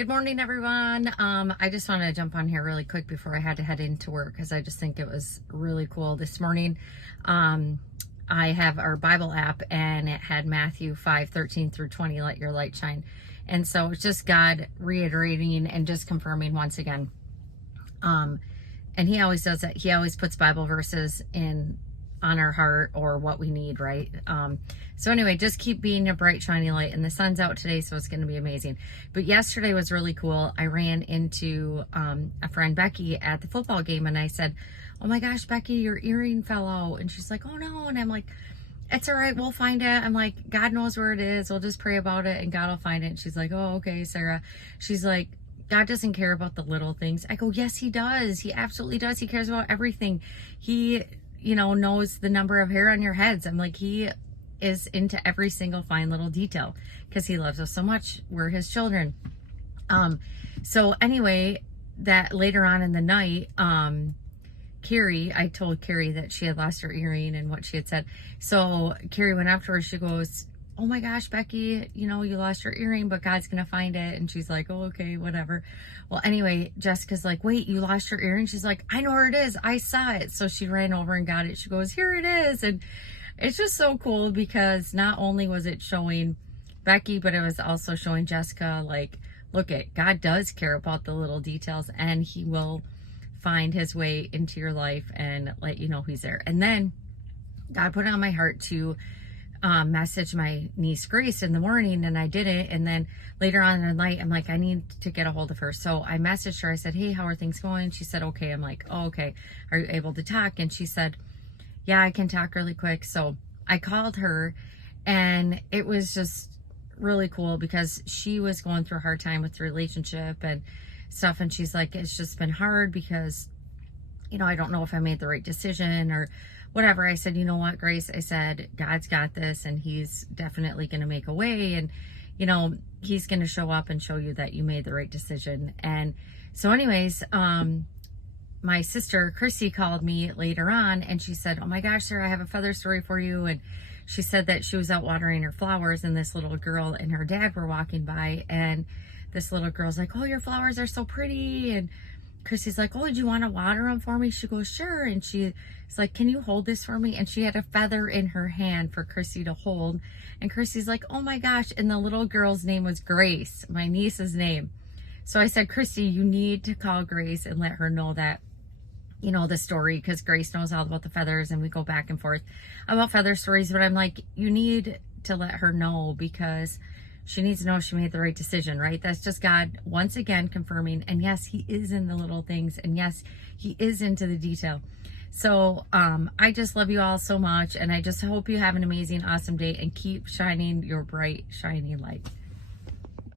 Good morning, everyone. I just wanted to jump on here really quick before I had to head into work because I just think it was really cool this morning. I have our Bible app and it had Matthew 5:13 through 20, let your light shine. And so it's just God reiterating and just confirming once again. And he always does that. He always puts Bible verses on our heart or what we need, right? So anyway, just keep being a bright, shiny light. And the sun's out today, so it's going to be amazing. But yesterday was really cool. I ran into a friend, Becky, at the football game, and I said, "Oh my gosh, Becky, your earring fell out." And she's like, "Oh no." And I'm like, "It's all right, we'll find it." I'm like, "God knows where it is. We'll just pray about it and God will find it." And she's like, "Oh, okay, Sarah." She's like, "God doesn't care about the little things." I go, "Yes, he does. He absolutely does. He cares about everything. He, knows the number of hair on your heads." I'm like, he is into every single fine little detail because he loves us so much. We're his children. So anyway, that later on in the night, Carrie, I told Carrie that she had lost her earring and what she had said. So Carrie went up to her. She goes, "Oh my gosh, Becky, you lost your earring, but God's going to find it." And she's like, "Oh, okay, whatever." Well, anyway, Jessica's like, "Wait, you lost your earring?" She's like, "I know where it is. I saw it." So she ran over and got it. She goes, "Here it is." And it's just so cool because not only was it showing Becky, but it was also showing Jessica, like, look at God does care about the little details and he will find his way into your life and let you know he's there. And then God put it on my heart to message my niece Grace in the morning, and I did it. And then later on in the night, I'm like, I need to get a hold of her. So I messaged her. I said, "Hey, how are things going?" She said, "Okay." I'm like, "Oh, okay. Are you able to talk?" And she said, "Yeah, I can talk really quick." So I called her, and it was just really cool because she was going through a hard time with the relationship and stuff. And she's like, "It's just been hard because, I don't know if I made the right decision or whatever." I said, "You know what, Grace?" I said, "God's got this and he's definitely going to make a way. And, he's going to show up and show you that you made the right decision." And so anyways, my sister Chrissy called me later on and she said, "Oh my gosh, Sarah, I have a feather story for you." And she said that she was out watering her flowers and this little girl and her dad were walking by, and this little girl's like, "Oh, your flowers are so pretty." And Chrissy's like, "Oh, do you want to water them for me?" She goes, "Sure." And she's like, "Can you hold this for me?" And she had a feather in her hand for Chrissy to hold. And Chrissy's like, "Oh my gosh." And the little girl's name was Grace, my niece's name. So I said, "Chrissy, you need to call Grace and let her know that, the story," because Grace knows all about the feathers and we go back and forth about feather stories. But I'm like, you need to let her know because she needs to know she made the right decision, right? That's just God once again confirming. And yes, he is in the little things. And yes, he is into the detail. So I just love you all so much. And I just hope you have an amazing, awesome day and keep shining your bright, shiny light.